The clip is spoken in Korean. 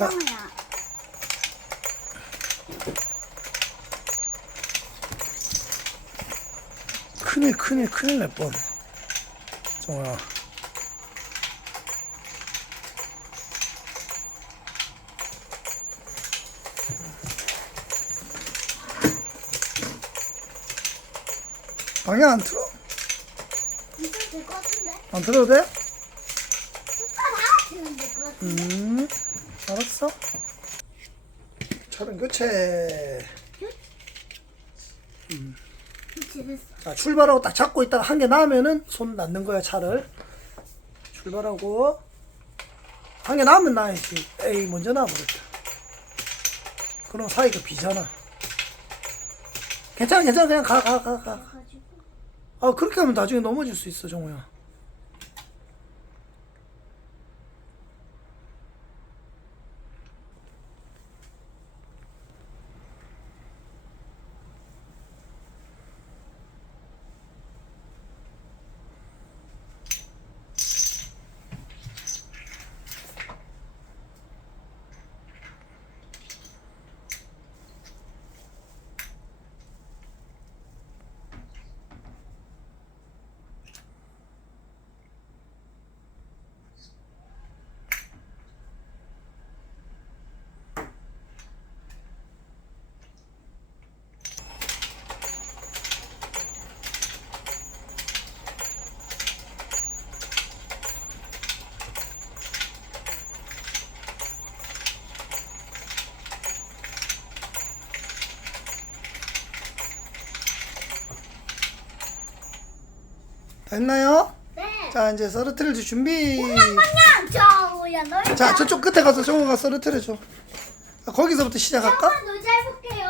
정우야. 큰일 큰일 큰일 날 뻔. 정우야. 방향 안 틀어? 이거 될것 같은데? 안 틀어도 돼? 오빠 나 지금 될것 같은데? 음. 차는 교체. 됐어. 자, 출발하고 딱 잡고 있다가 한 개 나오면은 손 놔는 거야, 차를. 출발하고. 한 개 나오면 나야지. 에이, 먼저 나와버렸다. 그럼 사이가 비잖아. 괜찮아, 괜찮아. 그냥 가, 가, 가, 가. 아, 그렇게 하면 나중에 넘어질 수 있어, 정우야. 됐나요? 네. 자, 이제 줄 준비. 그냥 정우야 널. 자, 저쪽 끝에 가서 정우가 서르트를 줘. 자, 거기서부터 시작할까? 정우야 너잘 볼게요. 어.